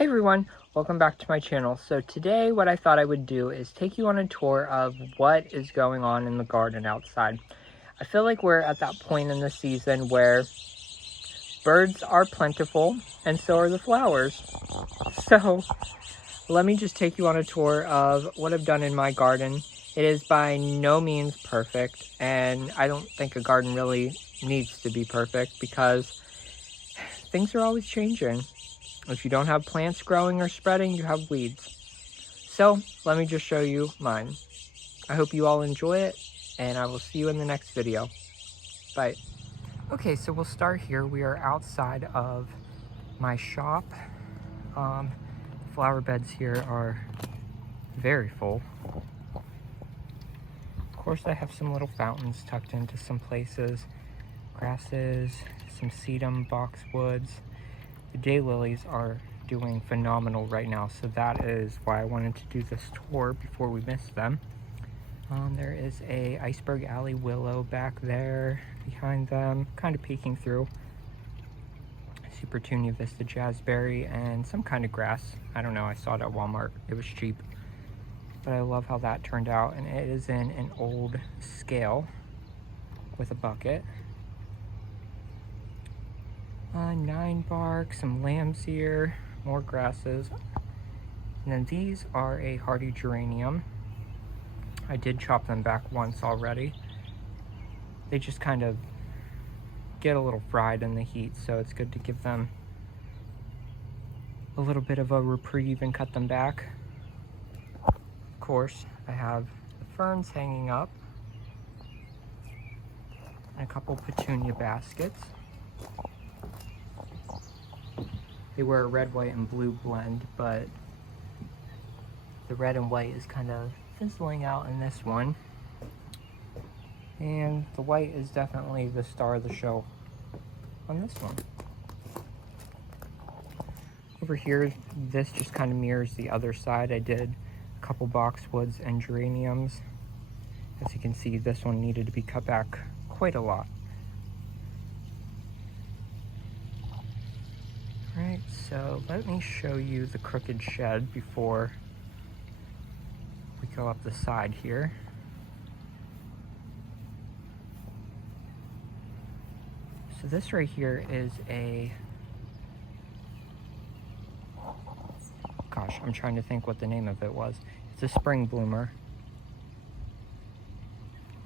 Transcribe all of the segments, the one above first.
Hey everyone, welcome back to my channel. So today what I thought I would do is take you on a tour of what is going on in the garden outside. I feel like we're at that point in the season where birds are plentiful and so are the flowers. So let me just take you on a tour of what I've done in my garden. It is by no means perfect, and I don't think a garden really needs to be perfect because things are always changing. If you don't have plants growing or spreading, you have weeds. So let me just show you mine. I hope you all enjoy it, and I will see you in the next video. Bye. Okay, so we'll start here. We are outside of my shop. Flower beds here are very full. Of course, I have some little fountains tucked into some places. Grasses, some sedum, boxwoods. The daylilies are doing phenomenal right now, so that is why I wanted to do this tour before we miss them. There is a iceberg alley willow back there behind them, kind of peeking through. Supertunia Vista jazzberry and some kind of grass. I don't know, I saw it at Walmart. It was cheap. But I love how that turned out, and it is in an old scale with a bucket. 9 bark, some lamb's ear, more grasses. And then these are a hardy geranium. I did chop them back once already. They just kind of get a little fried in the heat, so it's good to give them a little bit of a reprieve and cut them back. Of course, I have the ferns hanging up and a couple petunia baskets. They were a red, white, and blue blend, but the red and white is kind of fizzling out in this one. And the white is definitely the star of the show on this one. Over here, this just kind of mirrors the other side. I did a couple boxwoods and geraniums. As you can see, this one needed to be cut back quite a lot. Alright, so let me show you the crooked shed before we go up the side here. So this right here is gosh, I'm trying to think what the name of it was. It's a spring bloomer.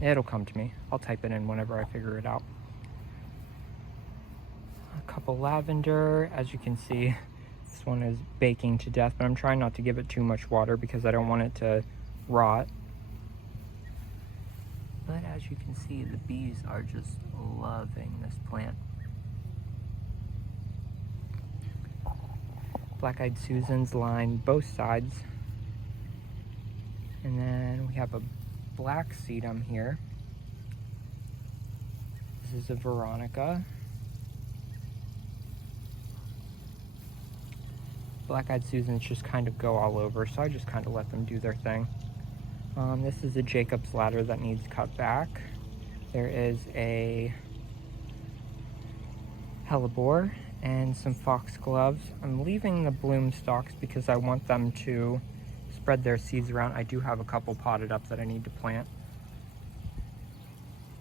It'll come to me. I'll type it in whenever I figure it out. A couple lavender. As you can see, this one is baking to death, but I'm trying not to give it too much water because I don't want it to rot. But as you can see, the bees are just loving this plant. Black-eyed Susans line both sides. And then we have a black sedum here. This is a Veronica. Black-eyed Susans just kind of go all over, so I just kind of let them do their thing. This is a Jacob's ladder that needs cut back. There is a hellebore and some foxgloves. I'm leaving the bloom stalks because I want them to spread their seeds around. I do have a couple potted up that I need to plant.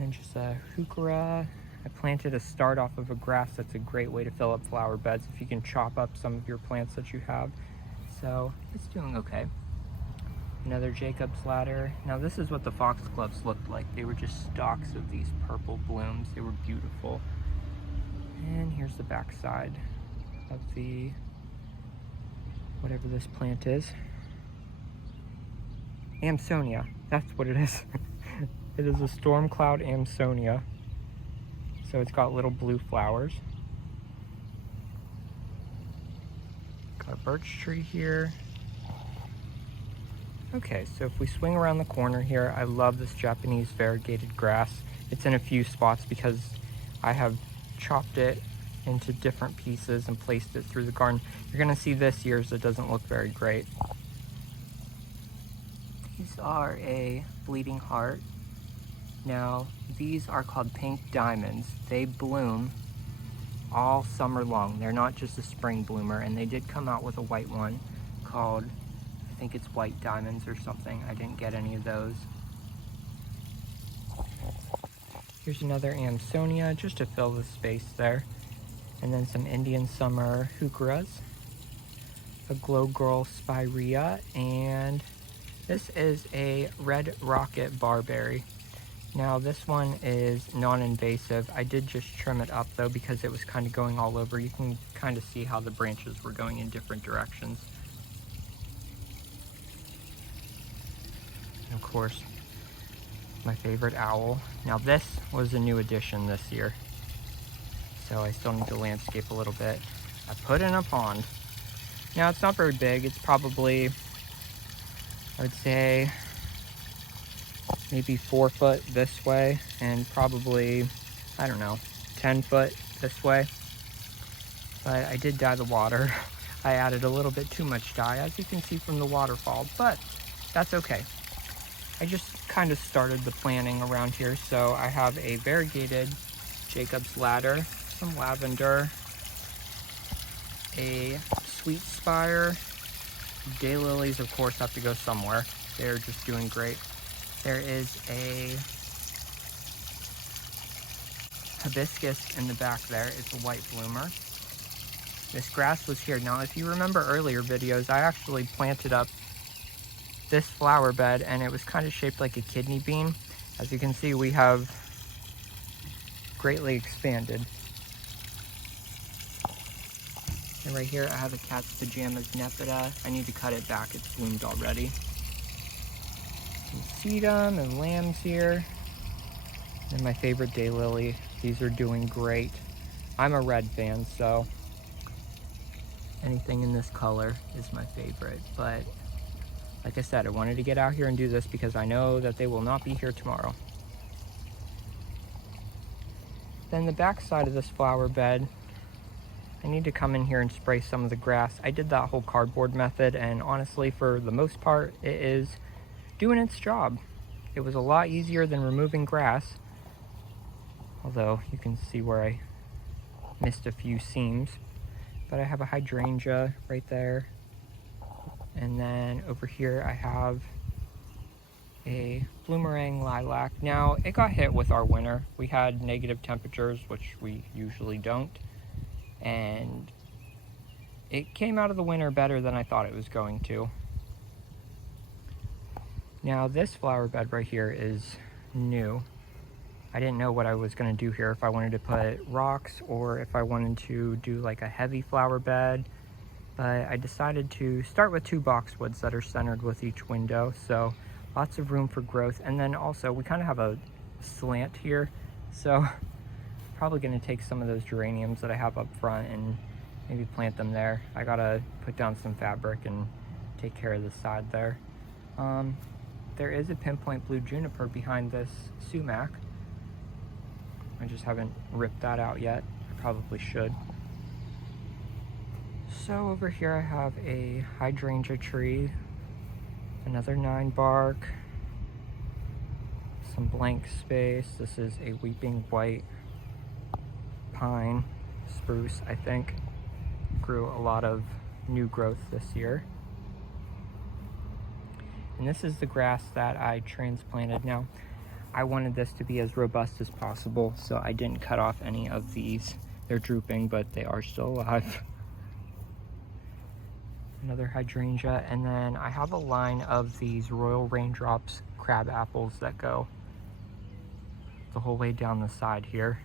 And just a heuchera. I planted a start off of a grass. That's a great way to fill up flower beds if you can chop up some of your plants that you have. So it's doing okay. Another Jacob's ladder. Now this is what the foxgloves looked like. They were just stalks of these purple blooms. They were beautiful. And here's the back side of the, whatever this plant is. Amsonia, that's what it is. It is a storm cloud Amsonia. So it's got little blue flowers. Got a birch tree here. Okay, so if we swing around the corner here, I love this Japanese variegated grass. It's in a few spots because I have chopped it into different pieces and placed it through the garden. You're gonna see this year's, it doesn't look very great. These are a bleeding heart. Now, these are called pink diamonds. They bloom all summer long. They're not just a spring bloomer, and they did come out with a white one called, I think it's White Diamonds or something. I didn't get any of those. Here's another Amsonia just to fill the space there. And then some Indian Summer Heucheras, a Glow Girl Spirea, and this is a Red Rocket Barberry. Now this one is non-invasive. I did just trim it up though because it was kind of going all over. You can kind of see how the branches were going in different directions. And of course, my favorite owl. Now this was a new addition this year, so I still need to landscape a little bit. I put in a pond. Now it's not very big. It's probably, I would say, maybe 4 foot this way and probably, I don't know, 10 foot this way. But I did dye the water. I added a little bit too much dye, as you can see from the waterfall, but that's okay. I just kind of started the planning around here, so I have a variegated Jacob's Ladder, some lavender, a sweet spire. Daylilies, of course, have to go somewhere. They're just doing great. There is a hibiscus in the back there. It's a white bloomer. This grass was here. Now, if you remember earlier videos, I actually planted up this flower bed and it was kind of shaped like a kidney bean. As you can see, we have greatly expanded. And right here, I have a Cat's Pajamas Nepeta. I need to cut it back. It's bloomed already. Some sedum and lambs here. And my favorite daylily. These are doing great. I'm a red fan, so anything in this color is my favorite. But like I said, I wanted to get out here and do this because I know that they will not be here tomorrow. Then the back side of this flower bed, I need to come in here and spray some of the grass. I did that whole cardboard method, and honestly, for the most part, it is doing its job. It was a lot easier than removing grass, although you can see where I missed a few seams. But I have a hydrangea right there, and then over here I have a bloomerang lilac. Now, it got hit with our winter. We had negative temperatures, which we usually don't, and it came out of the winter better than I thought it was going to. Now this flower bed right here is new. I didn't know what I was going to do here, if I wanted to put rocks or if I wanted to do like a heavy flower bed, but I decided to start with 2 boxwoods that are centered with each window, so lots of room for growth. And then also we kind of have a slant here, so probably going to take some of those geraniums that I have up front and maybe plant them there. I gotta put down some fabric and take care of the side there. There is a pinpoint blue juniper behind this sumac. I just haven't ripped that out yet. I probably should. So over here I have a hydrangea tree, another 9 bark, some blank space. This is a weeping white pine spruce, I think. Grew a lot of new growth this year. And this is the grass that I transplanted. Now, I wanted this to be as robust as possible, so I didn't cut off any of these. They're drooping, but they are still alive. Another hydrangea, and then I have a line of these Royal Raindrops crab apples that go the whole way down the side here.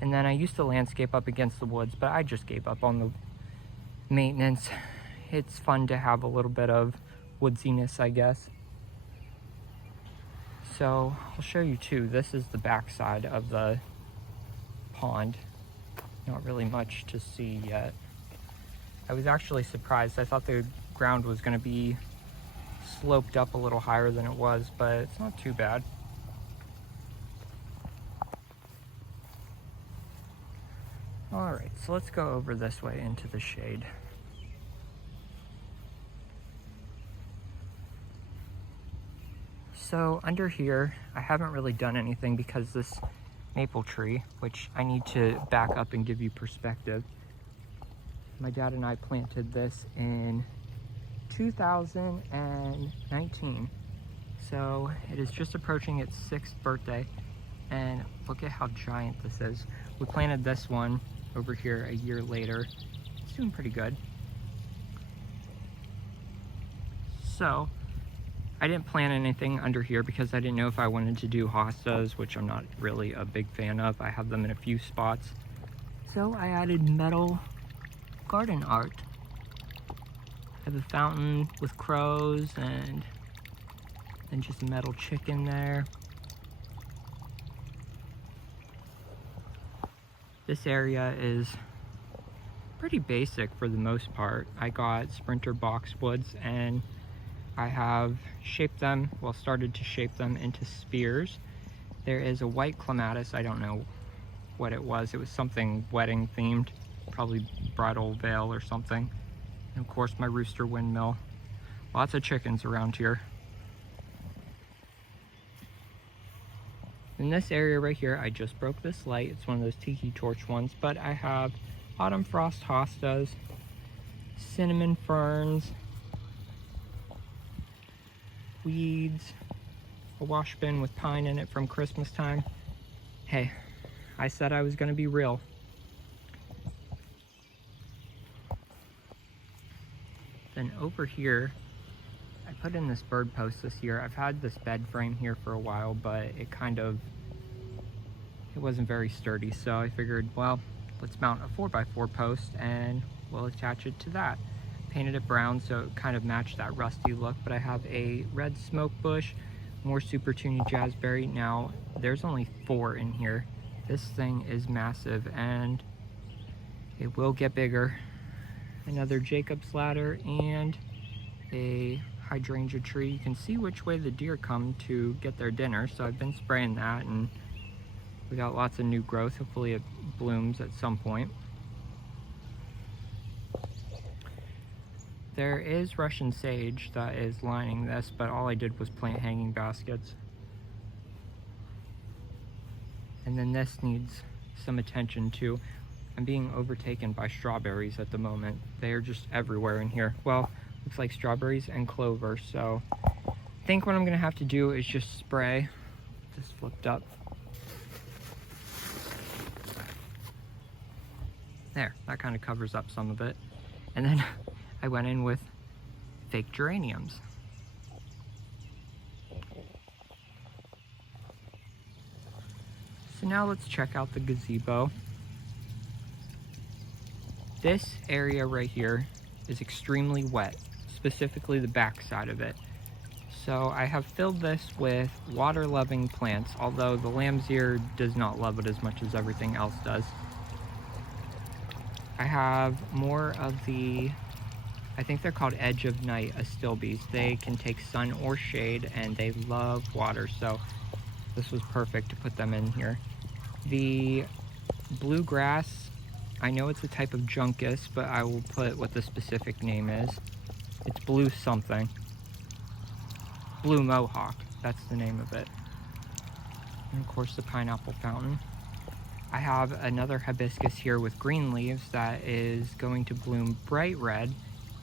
And then I used to landscape up against the woods, but I just gave up on the maintenance. It's fun to have a little bit of woodsiness, I guess. So I'll show you too. This is the back side of the pond. Not really much to see yet. I was actually surprised. I thought the ground was going to be sloped up a little higher than it was, but it's not too bad. All right, so let's go over this way into the shade. So under here, I haven't really done anything because this maple tree, which I need to back up and give you perspective. My dad and I planted this in 2019. So it is just approaching its 6th birthday. And look at how giant this is. We planted this one over here a year later. It's doing pretty good. So I didn't plant anything under here because I didn't know if I wanted to do hostas, which I'm not really a big fan of. I have them in a few spots. So I added metal garden art. I have a fountain with crows and then just a metal chicken there. This area is pretty basic for the most part. I got sprinter boxwoods and I have shaped them, well, started to shape them into spears. There is a white clematis. I don't know what it was. It was something wedding themed, probably bridal veil or something. And of course my rooster windmill. Lots of chickens around here. In this area right here, I just broke this light. It's one of those tiki torch ones, but I have autumn frost hostas, cinnamon ferns, weeds, a wash bin with pine in it from Christmas time. Hey, I said I was gonna be real. Then over here, I put in this bird post this year. I've had this bed frame here for a while, but it wasn't very sturdy. So I figured, well, let's mount a 4x4 post and we'll attach it to that. Painted it brown so it kind of matched that rusty look, but I have a red smoke bush, more super tuny jazzberry. Now there's only 4 in here. This thing is massive and it will get bigger. Another Jacob's ladder and a hydrangea tree. You can see which way the deer come to get their dinner, so I've been spraying that and we got lots of new growth. Hopefully it blooms at some point. There is Russian sage that is lining this, but all I did was plant hanging baskets. And then this needs some attention too. I'm being overtaken by strawberries at the moment. They are just everywhere in here. Well, looks like strawberries and clover. So I think what I'm gonna have to do is just spray. This flipped up. There, that kind of covers up some of it. And then I went in with fake geraniums. So now let's check out the gazebo. This area right here is extremely wet, specifically the back side of it. So I have filled this with water-loving plants, although the lamb's ear does not love it as much as everything else does. I have more of the, I think they're called Edge of Night astilbes. They can take sun or shade and they love water, so this was perfect to put them in here. The bluegrass, I know it's a type of juncus, but I will put what the specific name is. It's blue something. Blue mohawk, that's the name of it. And of course the pineapple fountain. I have another hibiscus here with green leaves that is going to bloom bright red,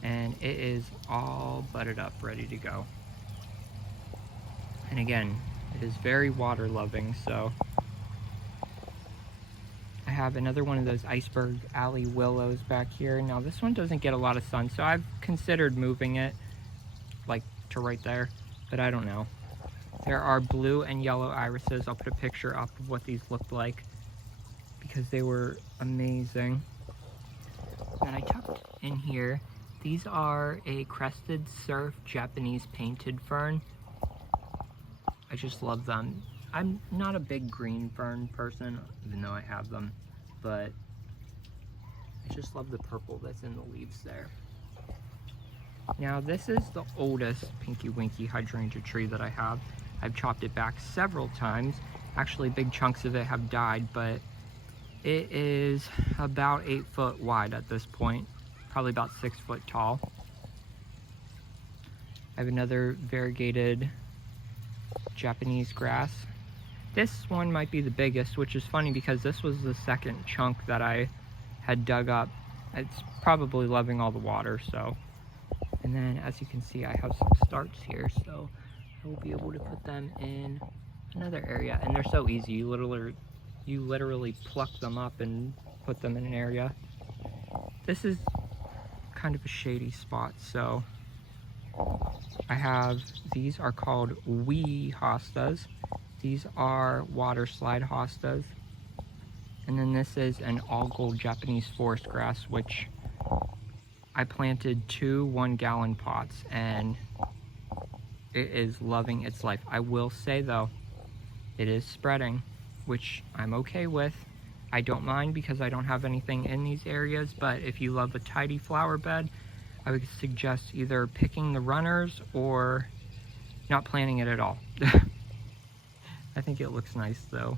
and it is all budded up, ready to go. And again, it is very water loving, so I have another one of those iceberg alley willows back here. Now this one doesn't get a lot of sun, so I've considered moving it like to right there, but I don't know. There are blue and yellow irises. I'll put a picture up of what these looked like because they were amazing. And I tucked in here, these are a crested surf Japanese painted fern. I just love them. I'm not a big green fern person, even though I have them, but I just love the purple that's in the leaves there. Now this is the oldest Pinky Winky hydrangea tree that I have. I've chopped it back several times. Actually, big chunks of it have died, but it is about 8 foot wide at this point, probably about 6 foot tall. I have another variegated Japanese grass. This one might be the biggest, which is funny because this was the second chunk that I had dug up. It's probably loving all the water, so. And then as you can see, I have some starts here, so I will be able to put them in another area. And they're so easy, you literally pluck them up and put them in an area. This is kind of a shady spot, so I have, these are called wee hostas. These are water slide hostas. And then this is an all gold Japanese forest grass, which I planted 2 1-gallon pots, and it is loving its life. I will say though, it is spreading, which I'm okay with. I don't mind because I don't have anything in these areas, but if you love a tidy flower bed, I would suggest either picking the runners or not planting it at all. I think it looks nice though,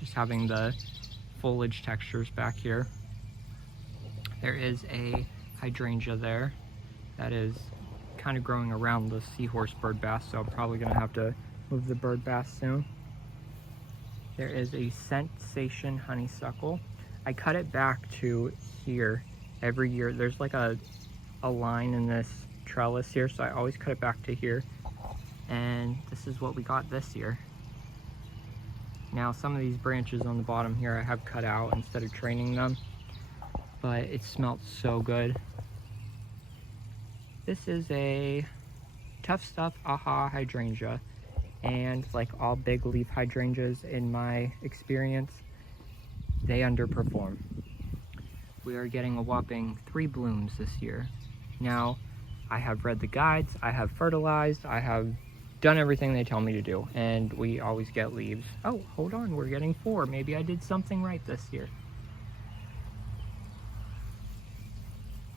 just having the foliage textures back here. There is a hydrangea there that is kind of growing around the seahorse bird bass, so I'm probably gonna have to move the bird bass soon. There is a sensation honeysuckle. I cut it back to here every year. There's like a line in this trellis here, so I always cut it back to here. And this is what we got this year. Now some of these branches on the bottom here I have cut out instead of training them, but it smelled so good. This is a Tough Stuff Aha hydrangea, and like all big leaf hydrangeas in my experience, they underperform. We are getting a whopping 3 blooms this year. Now, I have read the guides, I have fertilized, I have done everything they tell me to do, and we always get leaves. Oh, hold on, we're getting 4. Maybe I did something right this year.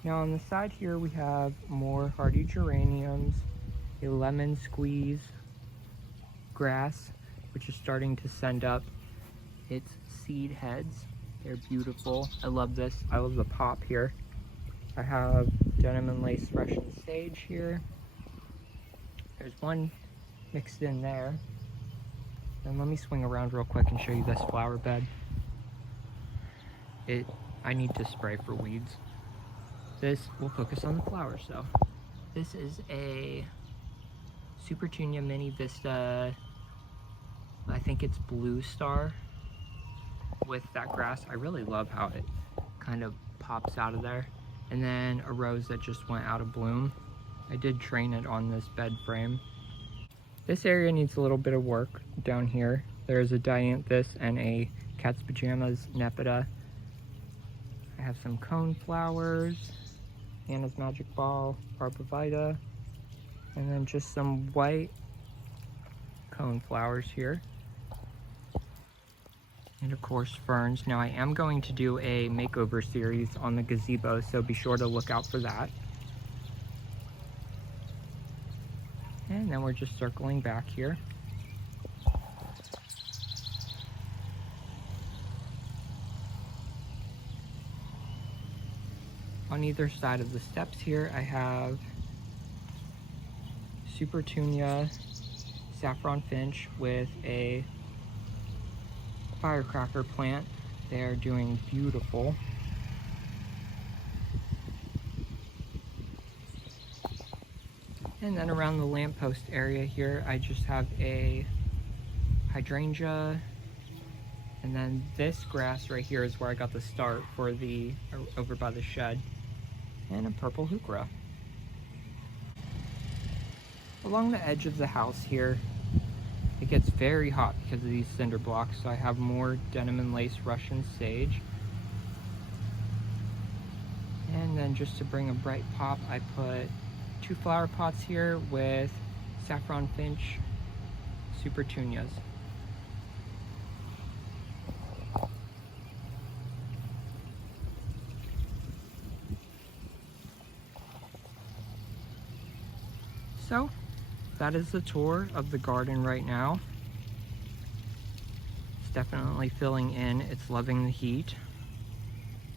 Now on the side here we have more hardy geraniums, a lemon squeeze grass, which is starting to send up its seed heads. They're beautiful. I love this. I love the pop here. I have denim and lace Russian sage here. There's one mixed in there. And let me swing around real quick and show you this flower bed. I need to spray for weeds. This will focus on the flowers though. This is a Supertunia Mini Vista, I think it's Blue Star with that grass. I really love how it kind of pops out of there. And then a rose that just went out of bloom. I did train it on this bed frame. This area needs a little bit of work down here. There's a dianthus and a cat's pajamas nepeta. I have some cone flowers, Anna's Magic Ball, Arbovita, and then just some white cone flowers here. And of course ferns. Now I am going to do a makeover series on the gazebo, so be sure to look out for that. And then we're just circling back here. On either side of the steps here, I have Supertunia saffron finch with a firecracker plant. They are doing beautiful. And then around the lamppost area here, I just have a hydrangea. And then this grass right here is where I got the start for the, over by the shed. And a purple heuchera. Along the edge of the house here, it gets very hot because of these cinder blocks, so I have more denim and lace Russian sage. And then just to bring a bright pop, I put 2 flower pots here with saffron finch Supertunias. So, that is the tour of the garden right now. It's definitely filling in. It's loving the heat.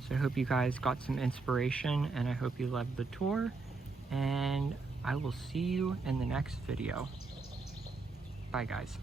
So I hope you guys got some inspiration, and I hope you loved the tour. And I will see you in the next video. Bye, guys.